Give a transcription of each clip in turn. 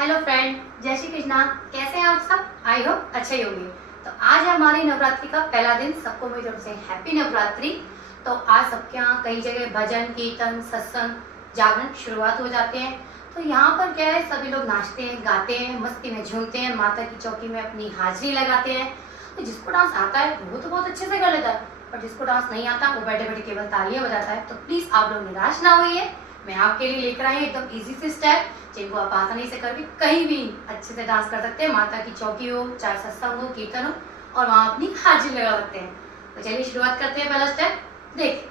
Hello friend, जय श्री कृष्णा। कैसे हैं आप सब? आई होप अच्छे ही होंगे। तो आज है हमारी नवरात्रि का पहला दिन। सबको मेरी तरफ से हैप्पी नवरात्रि। तो आज सबके यहाँ कई जगह भजन कीर्तन सत्संग जागरण शुरुआत हो जाते हैं। तो यहाँ पर क्या है, सभी लोग नाचते हैं, गाते हैं, मस्ती में झूमते हैं, माता की चौकी में अपनी हाजिरी लगाते हैं। तो जिसको डांस आता है वो तो बहुत अच्छे से कर लेता है, और जिसको डांस नहीं आता वो बैठे बैठे केवल तालियां बजाता है। तो प्लीज आप लोग निराश ना होइए, मैं आपके लिए लेकर आई हूँ एकदम इजी से स्टेप जिनको आप आसानी से करके कहीं भी अच्छे से डांस कर सकते हैं। माता की चौकी हो, चाहे सत्संग हो, कीर्तन हो, और वहां अपनी हाजिरी लगा सकते हैं। तो चलिए शुरुआत करते हैं। पहला स्टेप देखिए,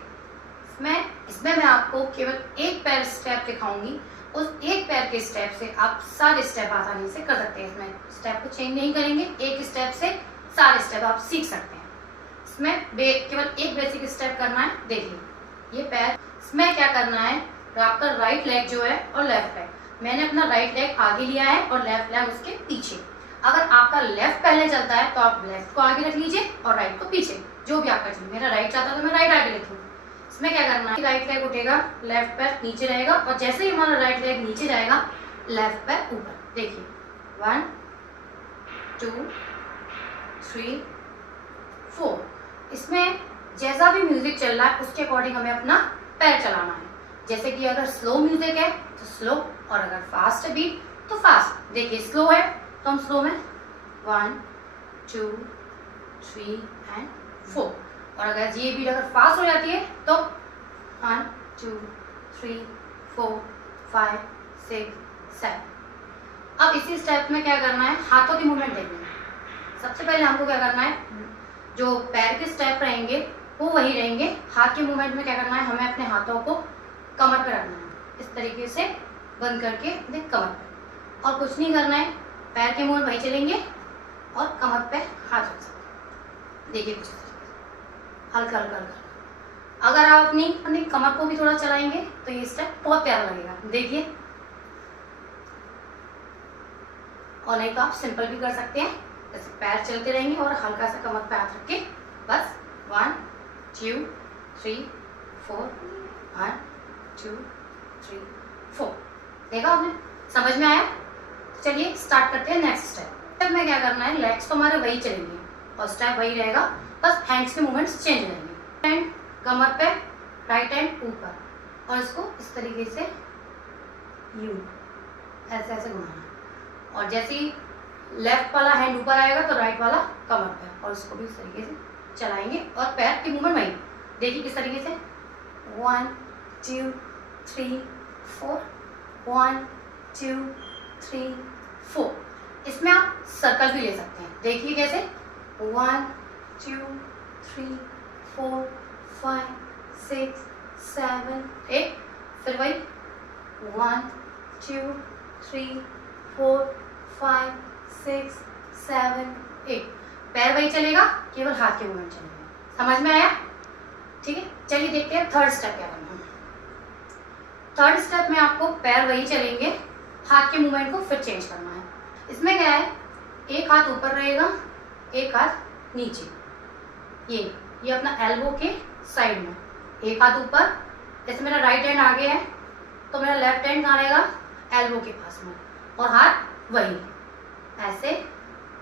इसमें मैं आपको केवल एक पैर स्टेप दिखाऊंगी। उस एक पैर के स्टेप से आप सारे स्टेप आसानी से कर सकते हैं। इसमें स्टेप को चेंज नहीं करेंगे, एक स्टेप से सारे स्टेप आप सीख सकते हैं। इसमें केवल एक बेसिक स्टेप करना है। देखिए ये पैर, इसमें क्या करना है, आपका राइट लेग जो है और लेफ्ट लेग, मैंने अपना राइट लेग आगे लिया है और लेफ्ट लेग उसके पीछे। अगर आपका लेफ्ट पहले चलता है तो आप लेफ्ट को आगे रख लीजिए और राइट को पीछे, जो भी आपका चले। मेरा राइट चाहता है तो मैं राइट आगे लिखूँ। इसमें क्या करना है, राइट लेग उठेगा, लेफ्ट पैर नीचे रहेगा, और जैसे ही हमारा राइट लेग नीचे जाएगा लेफ्ट पैर ऊपर। देखिए 1 2 3 4। इसमें जैसा भी म्यूजिक चल रहा है उसके अकॉर्डिंग हमें अपना पैर चलाना है। जैसे कि अगर स्लो म्यूजिक है तो स्लो, और अगर फास्ट है बीट तो फास्ट। देखिए स्लो है तो हम स्लो में 1 2 3 एंड 4, और अगर ये बीट अगर फास्ट हो जाती है तो 1 2 3 4 5 6 7। अब इसी स्टेप में क्या करना है, हाथों की मूवमेंट देखनी है। सबसे पहले हमको क्या करना है, जो पैर के स्टेप रहेंगे वो वही रहेंगे। हाथ के मूवमेंट में क्या करना है, हमें अपने हाथों को कमर पे रखना है, इस तरीके से बंद करके अपने कमर पे, और कुछ नहीं करना है। पैर के मूवमेंट वही चलेंगे और कमर पे हाथ रख सकते हैं। देखिए कुछ हल्का हल्का हल्का। अगर आप अपनी कमर को भी थोड़ा चलाएंगे तो ये स्टेप बहुत प्यारा लगेगा। देखिए, और नहीं तो आप सिंपल भी कर सकते हैं, जैसे पैर चलते रहेंगे और हल्का सा कमर पे हाथ रख के बस 1 2 3 4 1 2 3 4। देखा आपने, समझ में आया? चलिए स्टार्ट करते हैं नेक्स्ट स्टेप। स्टेप में क्या करना है, लेग्स तो हमारे वही चलेंगे और स्टेप वही रहेगा, बस हैंड्स के मूवमेंट्स चेंज रहेंगे। हैंड कमर पे, राइट हैंड ऊपर, और इसको इस तरीके से यूं ऐसे ऐसे घुमाना, और जैसे ही लेफ्ट वाला हैंड ऊपर आएगा तो राइट वाला कमर पे, और इसको भी इस तरीके से चलाएंगे, और पैर की मूवमेंट वही। देखिए किस तरीके से 1 2 3 4 1 2 3 4। इसमें आप सर्कल भी ले सकते हैं। देखिए कैसे 1 2 3 4 5 6 7 8। फिर वही 1 2 3 4 5 6 7 8। पैर वही चलेगा, केवल हाथ के मूवमेंट चलेंगे। समझ में आया? ठीक है, चलिए देखते हैं थर्ड स्टेप क्या करना है। थर्ड स्टेप में आपको पैर वही चलेंगे, हाथ के मूवमेंट को फिर चेंज करना है। इसमें क्या है, एक हाथ ऊपर रहेगा, एक हाथ नीचे। ये अपना एल्बो के साइड में, एक हाथ ऊपर। जैसे मेरा राइट हैंड आगे है तो मेरा लेफ्ट हैंड कहाँ रहेगा, एल्बो के पास में, और हाथ वही ऐसे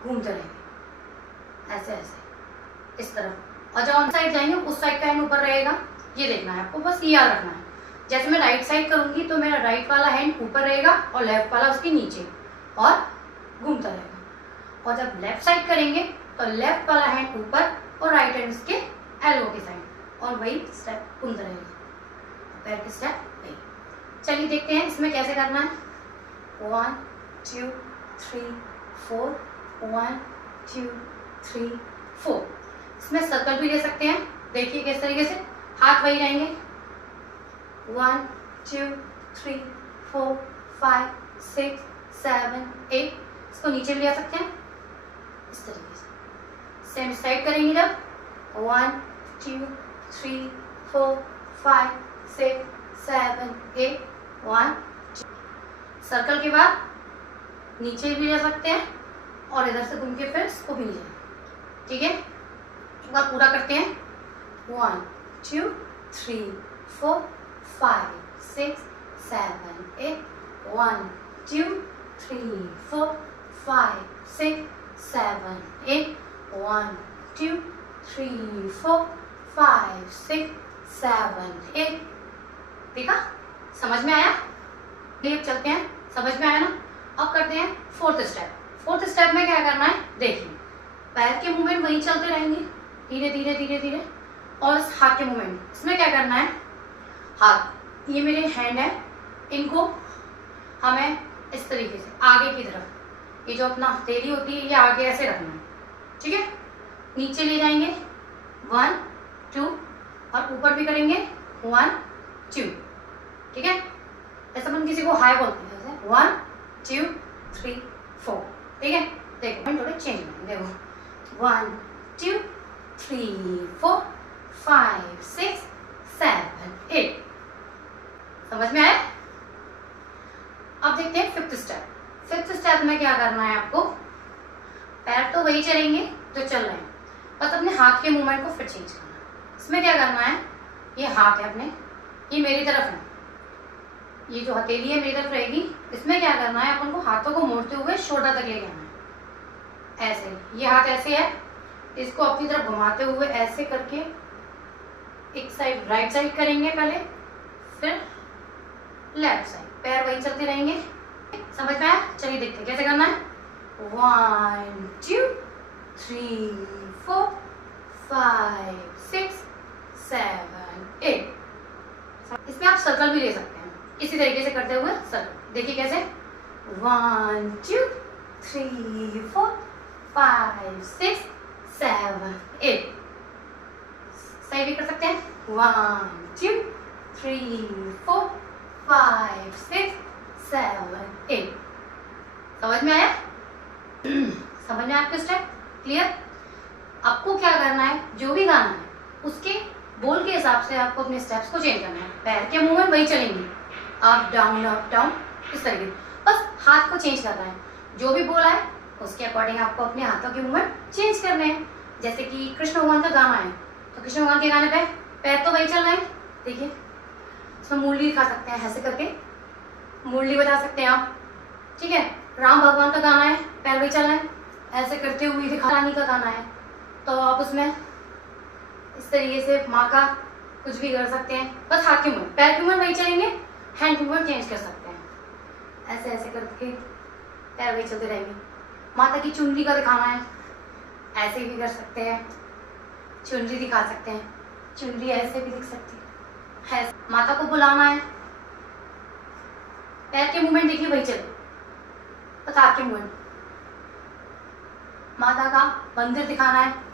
घूमते रहेंगे, ऐसे ऐसे इस तरफ। और जब हम साइड जाएंगे उस साइड का हैंड ऊपर रहेगा। ये देखना है आपको, बस ये याद रखना है। जैसे मैं राइट साइड करूंगी तो मेरा राइट वाला हैंड ऊपर रहेगा और लेफ्ट वाला उसके नीचे, और घूमता रहेगा। और जब लेफ्ट साइड करेंगे तो लेफ्ट वाला हैंड ऊपर और राइट हैंड उसके एल्बो के साइड, और वही स्टेप घूमता रहेगा। पैर के स्टेप वही। चलिए देखते हैं इसमें कैसे करना है। 1 2 3 4 1 2 3 4। इसमें सर्कल भी ले सकते हैं। देखिए किस तरीके से, हाथ वही रहेंगे 1 2 3 4 5 6 7 8। इसको नीचे भी ले सकते हैं इस तरीके से। सेम साइड करेंगे जब 1 2 3 4 5 6 7 8 1। सर्कल के बाद नीचे भी ले सकते हैं, और इधर से घूम के फिर इसको भी नीचे। ठीक है, एक बार पूरा करते हैं। 1 2 3 4 5 6 7 8 1 2 3 4 5 6 7 8 1 2 3 4 5 6 7 8। देखा, समझ में आया? अब चलते हैं, समझ में आया ना? अब करते हैं फोर्थ स्टेप। फोर्थ स्टेप में क्या करना है देखिए, पैर के मूवमेंट वही चलते रहेंगे धीरे धीरे धीरे धीरे, और हाथ के मूवमेंट, इसमें क्या करना है, हाथ ये मेरे हैंड है, इनको हमें इस तरीके से आगे की तरफ, ये जो अपना हथेली होती है ये आगे ऐसे रखना है, ठीक है। नीचे ले जाएंगे 1 2 और ऊपर भी करेंगे 1 2, ठीक है। ऐसा अपन किसी को हाय बोलते हैं, जैसे 1 2 3 4, ठीक है। देखो थोड़े चेंज करेंगे, देखो 1 2 3 4 5 6 7 8। समझ में आया? अब देखते हैं फिफ्थ स्टेप। फिफ्थ स्टेप में क्या करना है आपको, पैर तो वही चलेंगे जो चल रहे हैं, बस अपने हाथ के मूवमेंट को फिर चेंज करना है। इसमें क्या करना है, ये हाथ है अपने, ये मेरी तरफ है, ये जो हथेली है मेरी तरफ रहेगी। इसमें क्या करना है, अपन को हाथों को मोड़ते हुए शोल्डर तक ले जाना है, ऐसे। ये हाथ ऐसे है, इसको अपनी तरफ घुमाते हुए ऐसे करके एक साइड राइट साइड करेंगे पहले, फिर लेफ्ट साइड, पैर वही चलते रहेंगे। समझ में आया? चलिए देखते हैं कैसे करना है। 1 2 3 4 5 6 7 8। इसमें आप सर्कल भी ले सकते हैं, इसी तरीके से करते हुए सर्कल। देखिए कैसे, 1 2 3 4 5 6 7 8। सही भी कर सकते हैं, 1 2 3 4 5 6 7 8। समझ में आया? समझ में आपके स्टेप क्लियर? आपको क्या करना है, जो भी गाना है उसके बोल के हिसाब से आपको अपने स्टेप्स को चेंज करना है। पैर के मूवमेंट वही चलेंगे, अप डाउन इस तरीके, बस हाथ को चेंज करना है। जो भी बोला है उसके अकॉर्डिंग आपको अपने हाथों के मूवमेंट चेंज करने हैं। जैसे कि कृष्ण भगवान का गाना है, तो कृष्ण भगवान के गाने पे पैर तो वही चल रहे हैं। देखिए इसमें मुरली दिखा सकते हैं, ऐसे करके मुरली बजा सकते हैं आप, ठीक है। राम भगवान का गाना है, पैर वही चल रहे हैं, ऐसे करते हुए दिखा। रानी का गाना है तो आप उसमें इस तरीके से माँ का कुछ भी कर सकते हैं, बस हाथ के मूवमेंट, पैर के मूवमेंट वही चलेंगे, हैंड मूवमेंट चेंज कर सकते हैं। ऐसे ऐसे करके पैर वही चलते रहेंगे। माता की चुनरी का दिखाना है, ऐसे भी कर सकते हैं, चुनरी दिखा सकते हैं, चुनरी ऐसे भी दिख सकती है। माता को बुलाना है, पैर के मूवमेंट देखिए वही चले, बस हाथ के मूवमेंट। माता का मंदिर दिखाना है,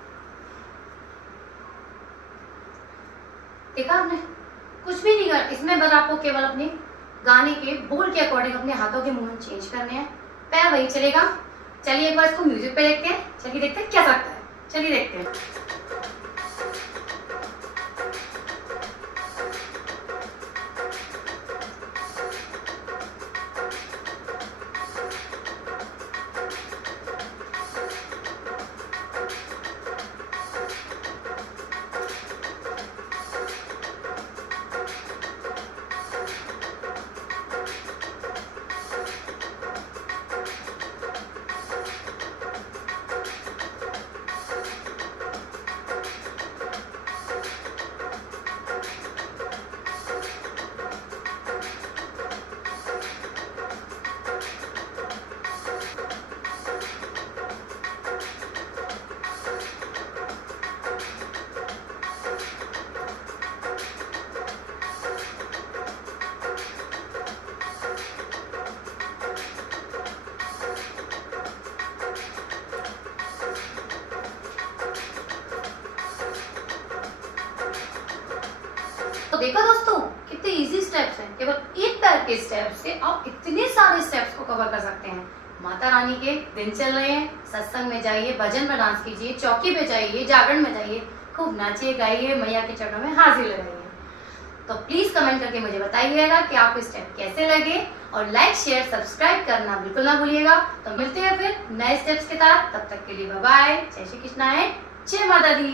देखा आपने, कुछ भी नहीं कर, इसमें बस आपको केवल अपने गाने के बोल के अकॉर्डिंग अपने हाथों के मूवमेंट चेंज करने हैं, पैर वही चलेगा। चलिए एक बार इसको म्यूजिक पे देखते हैं, चलिए देखते हैं क्या सकता है, चलिए देखते हैं। तो देखा दोस्तों, कितने इजी स्टेप्स हैं। केवल एक पैर के स्टेप से आप इतने सारे स्टेप्स को कवर कर सकते हैं। माता रानी के दिन चल रहे हैं, सत्संग में जाइए, भजन में डांस कीजिए, चौकी पे जाइए, जागरण में जाइए, खूब नाचिए गाइए, मैया के चरणों में हाजिर लगाइए। तो प्लीज कमेंट करके मुझे बताइएगा कि आपको स्टेप कैसे लगे, और लाइक शेयर सब्सक्राइब करना बिल्कुल ना भूलिएगा। तो मिलते हैं फिर नए स्टेप्स के साथ, तब तक के लिए बाय बाय, जय श्री कृष्ण है, जय माता दी।